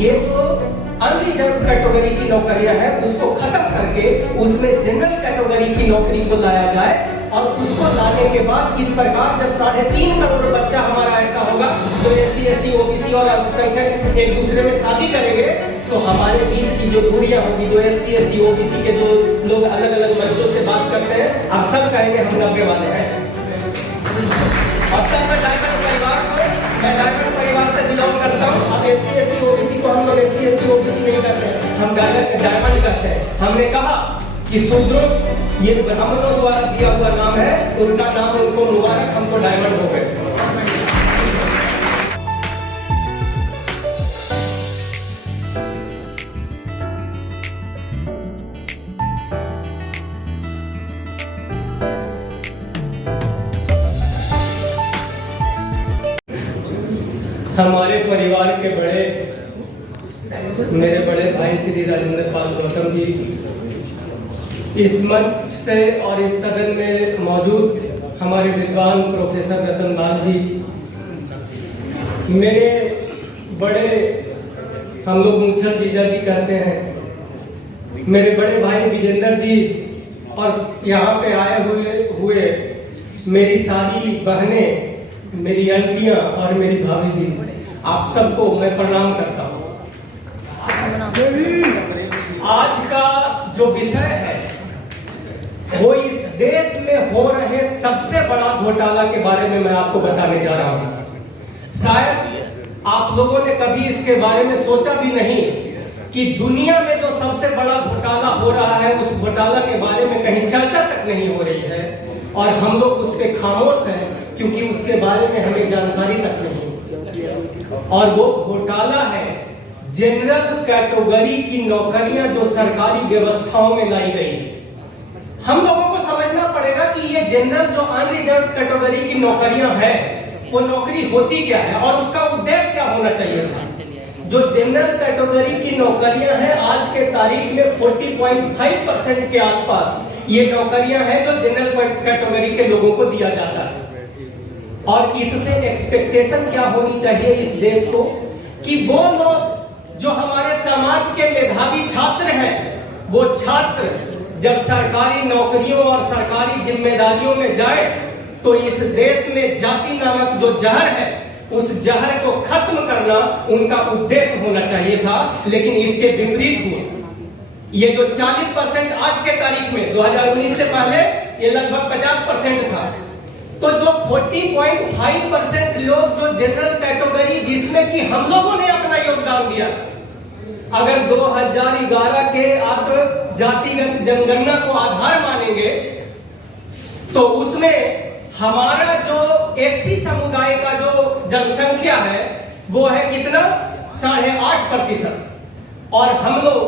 ये तो unreserved category की नौकरियां हैं, उसको खत्म करके उसमें जनरल कैटेगरी की नौकरी को लाया जाए। और उसको लाने के बाद इस प्रकार जब 3.5 करोड़ बच्चा हमारा ऐसा होगा तो SC ST OBC और अल्पसंख्यक एक दूसरे में शादी करेंगे, तो हमारे बीच की जो दूरियां होगी, जो SC ST OBC के जो लोग अलग अलग मंचों से बात करते हैं, अब सब कहेंगे हम 90 वाले हैं। अब तक मैं डायमंड परिवार से बिलोंग करता हूँ। अब SC ST OBC को हम लोग SC ST OBC नहीं करते हैं, हम डायमंड करते हैं। हमने कहा कि शूद्रों ये ब्राह्मणों द्वारा दिया हुआ नाम है, उनका नाम उनको मुबारक, हम तो डायमंड हो गए। हमारे परिवार के मेरे बड़े भाई श्री राजेंद्र पाल गौतम जी, इस मंच से और इस सदन में मौजूद हमारे विद्वान प्रोफेसर रतन लाल जी, मेरे बड़े, हम लोग मूछल जीजा जी कहते हैं, मेरे बड़े भाई विजेंद्र जी, और यहाँ पे आए हुए मेरी सारी बहनें, मेरी आंटियाँ और मेरी भाभी जी, आप सबको मैं प्रणाम करता हूँ। आज का जो विषय है वो इस देश में हो रहे सबसे बड़ा घोटाला के बारे में मैं आपको बताने जा रहा हूं। शायद आप लोगों ने कभी इसके बारे में सोचा भी नहीं कि दुनिया में जो सबसे बड़ा घोटाला हो रहा है, उस घोटाला के बारे में कहीं चर्चा तक नहीं हो रही है, और हम लोग उस पर खामोश हैं क्योंकि उसके बारे में हमें जानकारी तक नहीं। और वो घोटाला है जनरल कैटेगरी की नौकरियां जो सरकारी व्यवस्थाओं में लाई गई है। हम लोगों को समझना पड़ेगा कि ये जनरल जो अनरिजर्व कैटेगरी की नौकरियां हैं, वो नौकरी होती क्या है और उसका उद्देश्य क्या होना चाहिए था। जो जनरल कैटेगरी की नौकरियां हैं, आज के तारीख में 40.5% के आसपास ये नौकरियां हैं जो जनरल कैटेगरी के लोगों को दिया जाता है। और इससे एक्सपेक्टेशन क्या होनी चाहिए इस देश को कि वो लोग जो हमारे समाज के मेधावी छात्र हैं, वो छात्र जब सरकारी नौकरियों और सरकारी जिम्मेदारियों में जाए तो इस देश में जाति नामक जो जहर है, उस जहर को खत्म करना उनका उद्देश्य होना चाहिए था। लेकिन इसके विपरीत हुआ। ये जो 40% आज के तारीख में 2019 से पहले ये लगभग 50% था, तो जो 40.5% लोग जो जनरल कैटेगरी, जिसमें कि हम लोगों ने अपना योगदान दिया, अगर 2011 के आप जातिगत जनगणना को आधार मानेंगे तो उसमें हमारा जो SC समुदाय का जो जनसंख्या है वो है कितना, 8.5%, और हम लोग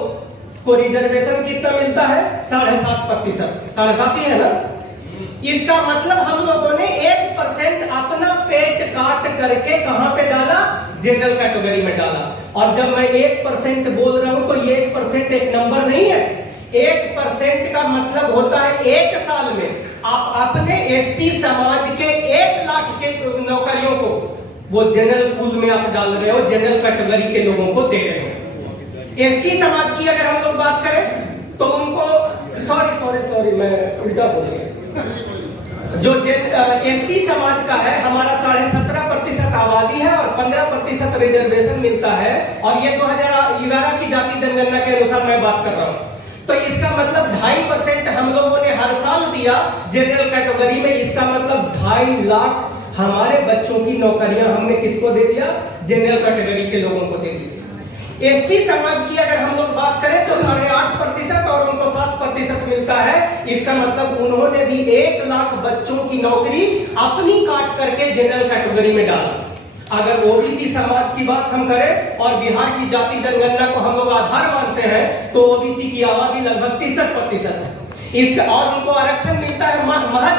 को रिजर्वेशन कितना मिलता है, 7.5%, 7.5 ही है ना। इसका मतलब हम लोगों ने 1% अपना पेट काट करके कहां पे डाला, जनरल कैटेगरी में डाला। और जब मैं 1% बोल रहा हूं तो ये 1% एक नंबर नहीं है। 1% का मतलब होता है एक साल में आप अपने SC समाज के 1 लाख के नौकरियों को वो जनरल पूल में आप डाल रहे हो, जनरल कैटेगरी के लोगों को दे रहे हो। ST समाज की अगर हम लोग बात करें तो उनको सॉरी मैं उल्टा बोल गया। जो SC समाज का है, हमारा 17.5% आबादी है और 15% रिजर्वेशन मिलता है, और ये 2011 की जाति जनगणना के अनुसार मैं बात कर रहा हूँ। तो इसका मतलब 2.5% हम लोगों ने हर साल दिया जनरल कैटेगरी में। इसका मतलब 2.5 लाख हमारे बच्चों की नौकरियां हमने किसको दे दिया, जनरल कैटेगरी के लोगों को दे दिया। ST समाज की अगर हम लोग बात करें तो 8.5% और उनको 7% मिलता है। इसका मतलब उन्होंने भी 1 लाख बच्चों की नौकरी अपनी काट करके जनरल कैटेगरी में डाला। अगर OBC समाज की बात हम करें और बिहार की जाति जनगणना को हम लोग आधार मानते हैं तो OBC की आबादी लगभग 63% है। इसका और उनको आरक्षण मिलता है महज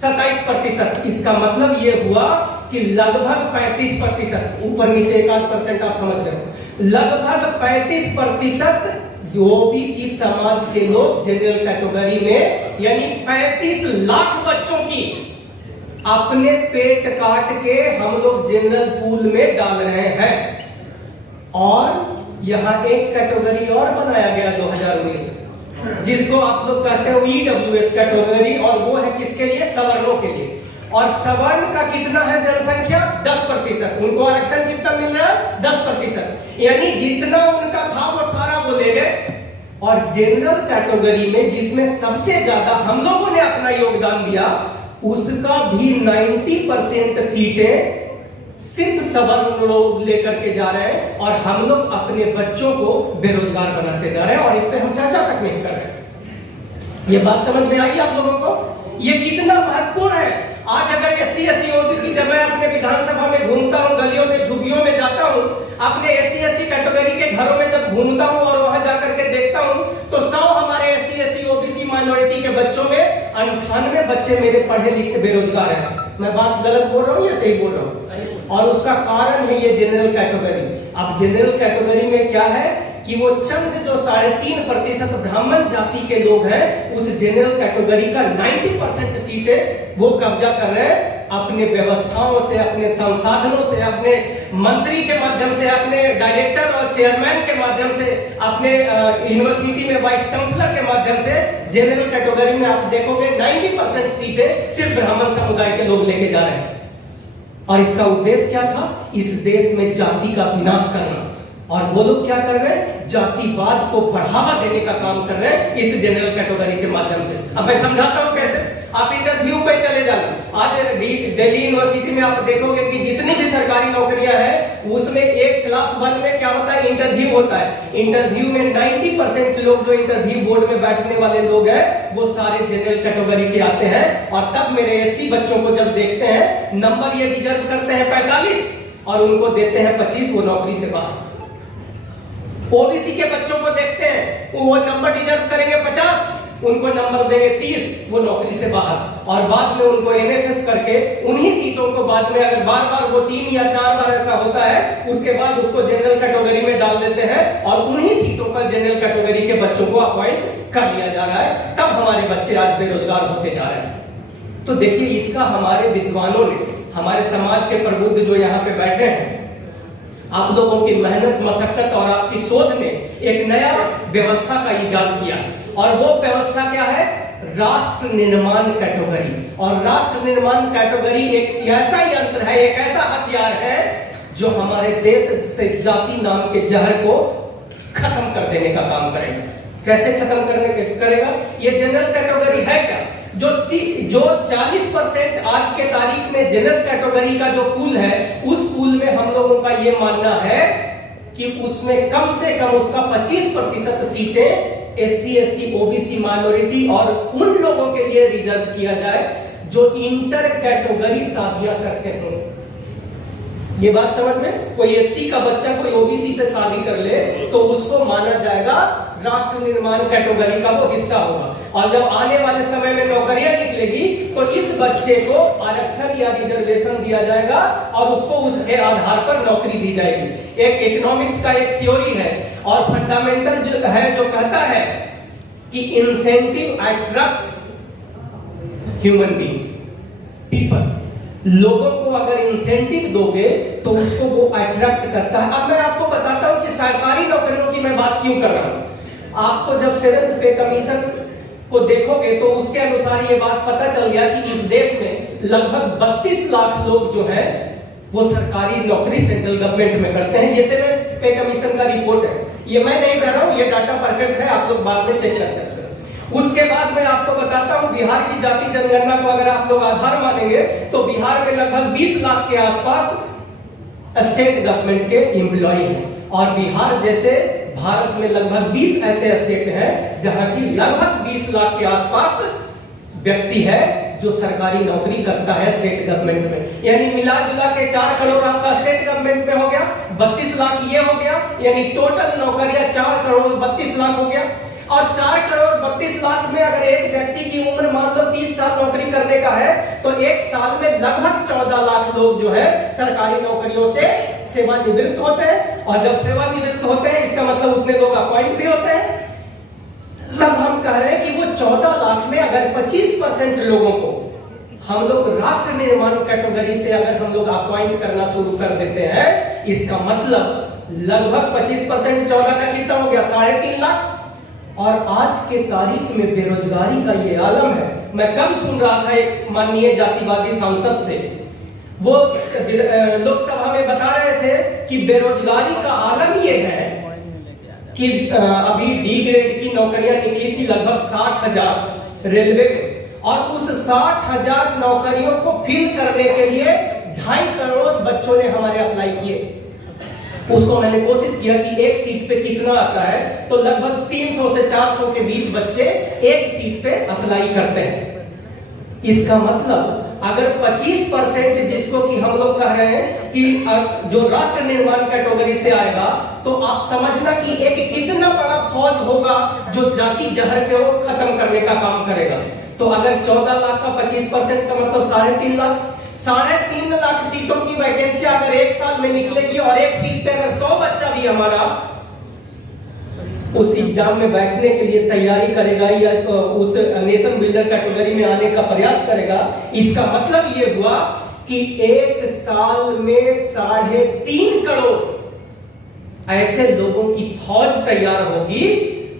27%। इसका मतलब ये हुआ कि लगभग 35%, ऊपर नीचे 1% आप समझ रहे हो, लगभग 35% जो OBC समाज के लोग जनरल कैटेगरी में, यानी 35 लाख बच्चों की अपने पेट काट के हम लोग जनरल पूल में डाल रहे हैं। और यहाँ एक कैटेगरी और बनाया गया 2019, जिसको आप लोग कहते हो EWS कैटेगरी, और वो है किसके लिए? सवर्णों के लिए। और सवर्ण का कितना है जनसंख्या? 10%। उनको आरक्षण कितना मिल रहा है? 10%। यानी जितना उनका था वो सारा वो ले गए। और जनरल कैटेगरी में जिसमें सबसे ज्यादा हम लोगों ने अपना योगदान दिया, उसका भी 90% सीटें सिर्फ सवर्ण लोग लेकर के जा रहे हैं, और हम लोग अपने बच्चों को बेरोजगार बनाते जा रहे हैं, और इस पे हम चर्चा तक नहीं कर रहे। ये बात समझ में आई आप लोगों को? ये कितना महत्वपूर्ण है। आज अगर SC ST OBC, जब मैं अपने विधानसभा में घूमता हूँ, गलियों में झुग्गियों में जाता हूँ, अपने SC ST कैटेगरी के घरों में जब घूमता हूँ और वहां जाकर के देखता हूँ, तो 100 हमारे SC ST OBC माइनॉरिटी के बच्चों में 98 बच्चे मेरे पढ़े लिखे बेरोजगार हैं। मैं बात गलत बोल रहा हूँ या सही बोल रहा हूँ? और उसका कारण है ये जनरल कैटेगरी। अब जनरल कैटेगरी में क्या है कि वो चंद जो 3.5% ब्राह्मण जाति के लोग हैं, उस जनरल कैटेगरी का 90% सीटें वो कब्जा कर रहे हैं, अपने व्यवस्थाओं से, अपने संसाधनों से, अपने मंत्री के माध्यम से, अपने डायरेक्टर और चेयरमैन के माध्यम से, अपने यूनिवर्सिटी में वाइस चांसलर के माध्यम से। जनरल कैटेगरी में आप देखोगे 90% सीटें सिर्फ ब्राह्मण समुदाय के लोग लेके जा रहे हैं। और इसका उद्देश्य क्या था? इस देश में जाति का विनाश करना। और वो लोग क्या कर रहे हैं? जातिवाद को बढ़ावा देने का काम कर रहे हैं इस जनरल कैटेगरी के माध्यम से। अब मैं समझाता हूं कैसे। आप इंटरव्यू पे चले जाओ, आज दिल्ली यूनिवर्सिटी में आप देखोगे कि जितनी भी सरकारी नौकरियां हैं, उसमें एक क्लास 1 में क्या होता है? इंटरव्यू होता है। इंटरव्यू में 90% लोग जो इंटरव्यू बोर्ड में बैठने वाले लोग हैं, वो सारे जनरल कैटेगरी के आते हैं। और तब मेरे SC बच्चों को जब देखते हैं, नंबर ये डिजर्व करते हैं 45 और उनको देते हैं 25, वो नौकरी से बाहर। OBC के बच्चों को देखते हैं, वो नंबर डिजर्व करेंगे 50, उनको नंबर देंगे 30, वो नौकरी से बाहर। और बाद में उनको NFS करके उन्हीं सीटों को बाद में, अगर बार बार वो 3 या 4 बार ऐसा होता है, उसके बाद उसको जनरल कैटेगरी में डाल देते हैं, और उन्हीं सीटों पर जनरल कैटेगरी के बच्चों को अपॉइंट कर लिया जा रहा है। तब हमारे बच्चे आज बेरोजगार होते जा रहे हैं। तो देखिए, इसका हमारे विद्वानों ने, हमारे समाज के प्रबुद्ध जो यहाँ पे बैठे हैं, आप लोगों की मेहनत, मशक्कत और आपकी शोध ने एक नया व्यवस्था का इजाद किया। और वो व्यवस्था क्या है? राष्ट्र निर्माण कैटेगरी। और राष्ट्र निर्माण कैटेगरी एक ऐसा यंत्र है, एक ऐसा हथियार है, जो हमारे देश से जाति नाम के जहर को खत्म कर देने का काम करेगा। कैसे खत्म करेगा? ये जनरल कैटेगरी है क्या? जो 40% आज के तारीख में जनरल कैटेगरी का जो पूल है, उस पूल में हम लोगों का ये मानना है कि उसमें कम से कम उसका 25% सीटें SC ST OBC माइनॉरिटी और उन लोगों के लिए रिजर्व किया जाए जो इंटर कैटेगरी शादियां करते हैं। ये बात समझ में? कोई SC का बच्चा कोई OBC से शादी कर ले तो उसको माना जाएगा राष्ट्र निर्माण कैटेगरी का वो हिस्सा होगा। और जब आने वाले समय में नौकरियां निकलेगी तो इस बच्चे को आरक्षण या रिजर्वेशन दिया जाएगा और उसको उसके आधार पर नौकरी दी जाएगी। एक इकोनॉमिक्स का एक थ्योरी है और फंडामेंटल जो है, जो कहता है कि incentive attracts human beings, people. लोगों को अगर इंसेंटिव दोगे तो उसको वो अट्रैक्ट करता है। अब मैं आपको बताता हूं कि सरकारी नौकरियों की मैं बात क्यों कर रहा हूं। आपको जब 7th पे कमीशन को देखोगे तो उसके अनुसार ये बात पता चल गया कि इस देश में लगभग 32 लाख लोग जो है वो सरकारी नौकरी सेंट्रल गवर्नमेंट में करते हैं। ये 7th पे कमीशन का रिपोर्ट है, ये मैं नहीं कह रहा हूं, ये डाटा परफेक्ट है, आप लोग बाद में चेक कर सकते हैं। उसके बाद मैं आपको बताता हूं बिहार की जाति जनगणना को अगर आप लोग आधार मानेंगे तो बिहार में लगभग 20 लाख के आसपास स्टेट गवर्नमेंट के एम्प्लॉय हैं। और बिहार जैसे भारत में लगभग 20 ऐसे स्टेट हैं जहां की लगभग 20 लाख के आसपास व्यक्ति है जो सरकारी नौकरी करता है स्टेट गवर्नमेंट में। यानी मिला जुला के 4 करोड़ आपका स्टेट गवर्नमेंट में हो गया, 32 लाख ये हो गया, यानी टोटल नौकरियां 4 करोड़ 32 लाख हो गया। और 4 करोड़ 32 लाख में अगर एक व्यक्ति की उम्र मान लो 30 साल नौकरी करने का है तो एक साल में लगभग 14 लाख लोग जो है सरकारी नौकरियों से सेवानिवृत्त होते हैं। और जब सेवानिवृत्त होते हैं इसका मतलब उतने लोग अपॉइंट भी होते हैं। तब हम कह रहे हैं कि वो 14 लाख में अगर 25% लोगों को हम लोग राष्ट्र निर्माण कैटेगरी से अगर हम लोग अपॉइंट करना शुरू कर देते हैं, इसका मतलब लगभग 25%, 14 का कितना हो गया, 3.5 लाख। और आज के तारीख में बेरोजगारी का ये आलम है। मैं कल सुन रहा था एक माननीय जातिवादी सांसद से, वो लोकसभा में बता रहे थे कि बेरोजगारी का आलम ये है कि अभी डी ग्रेड की नौकरियां निकली थी लगभग 60,000 रेलवे में, और उस 60,000 नौकरियों को फिल करने के लिए 2.5 करोड़ बच्चों ने हमारे अप्लाई किए। उसको मैंने कोशिश किया कि एक सीट पे कितना आता है, तो लगभग 300 से 400 के बीच बच्चे एक सीट पे अप्लाई करते हैं। इसका मतलब अगर 25% जिसको कि हम लोग कह रहे हैं कि जो राष्ट्र निर्माण कैटेगरी से आएगा, तो आप समझना कि एक कितना बड़ा फौज होगा जो जाति जहर के वो खत्म करने का काम करेगा। तो अगर 14 लाख का 25% का मतलब 3.5 लाख, 3.5 लाख सीटों की वैकेंसी अगर एक साल में निकलेगी, और एक सीट पे अगर 100 बच्चा भी हमारा उस एग्जाम में बैठने के लिए तैयारी करेगा या उस नेशन बिल्डर कैटेगरी में आने का प्रयास करेगा, इसका मतलब ये हुआ कि एक साल में 3.5 करोड़ ऐसे लोगों की फौज तैयार होगी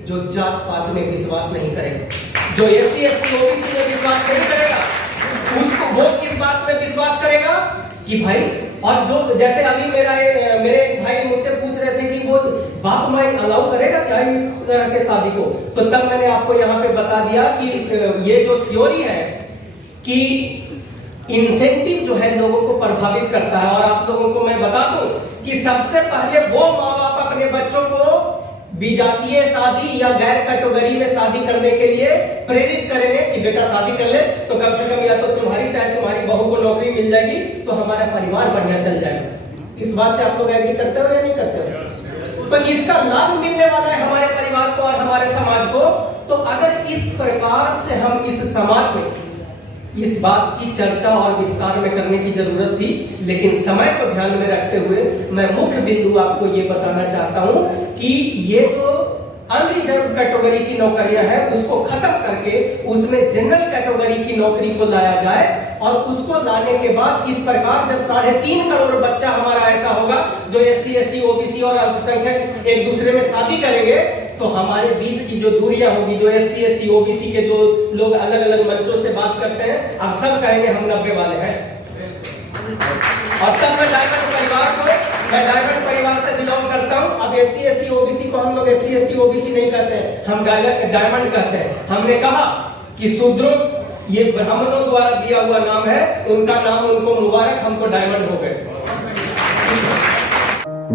जो जात पात में विश्वास नहीं करेगा, जो SC ST OBC में विश्वास नहीं करेगा। उसको वो किस बात में विश्वास करेगा कि भाई, और जो जैसे अभी मेरे भाई मुझसे पूछ रहे थे कि वो बाप माई अलाउ करेगा क्या इस तरह के शादी को, तो तब मैंने आपको यहाँ पे बता दिया कि ये जो थ्योरी है कि इंसेंटिव जो है लोगों को प्रभावित करता है। और आप लोगों को मैं बता दूं कि सबसे पहले वो माँ बाप अपने बच्चों को विजातीय शादी या गैर कैटेगरी में शादी करने के लिए प्रेरित करेंगे कि बेटा शादी कर ले, तो कम से कम या तो तुम्हारी चाहे तुम्हारी बहू को नौकरी मिल जाएगी, तो हमारा परिवार बढ़िया चल जाएगा। इस बात से आप लोग एग्री करते हो या नहीं करते हो? तो इसका लाभ मिलने वाला है हमारे परिवार को और हमारे समाज को। तो अगर इस प्रकार से हम इस समाज में इस बात की चर्चा और विस्तार में करने की जरूरत थी, लेकिन समय को ध्यान में रखते हुए मैं मुख्य बिंदु आपको ये बताना चाहता हूं कि ये जो अनरिजर्व कैटेगरी की नौकरियां हैं उसको खत्म करके उसमें जनरल कैटेगरी की नौकरी को लाया जाए, और उसको लाने के बाद इस प्रकार जब 3.5 करोड़ बच्चा हमारा ऐसा होगा जो SC ST OBC और अल्पसंख्यक एक दूसरे में शादी करेंगे, तो हमारे बीच की जो दूरियां होगी, जो SC ST OBC के जो लोग अलग अलग मंचों से बात करते हैं, अब सब कहेंगे हम 90 वाले हैं। और तब मैं डायमंड परिवार से बिलोंग करता हूं। अब SC ST OBC को हम लोग SC ST OBC नहीं कहते हैं, हम डायमंड कहते हैं। हमने कहा कि शूद्रों ये ब्राह्मणों द्वारा दिया हुआ नाम है, उनका नाम उनको मुबारक, हम तो डायमंड हो गए।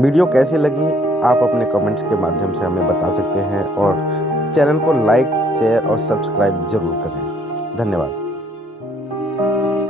वीडियो कैसी लगी आप अपने कमेंट्स के माध्यम से हमें बता सकते हैं, और चैनल को लाइक, शेयर और सब्सक्राइब जरूर करें। धन्यवाद।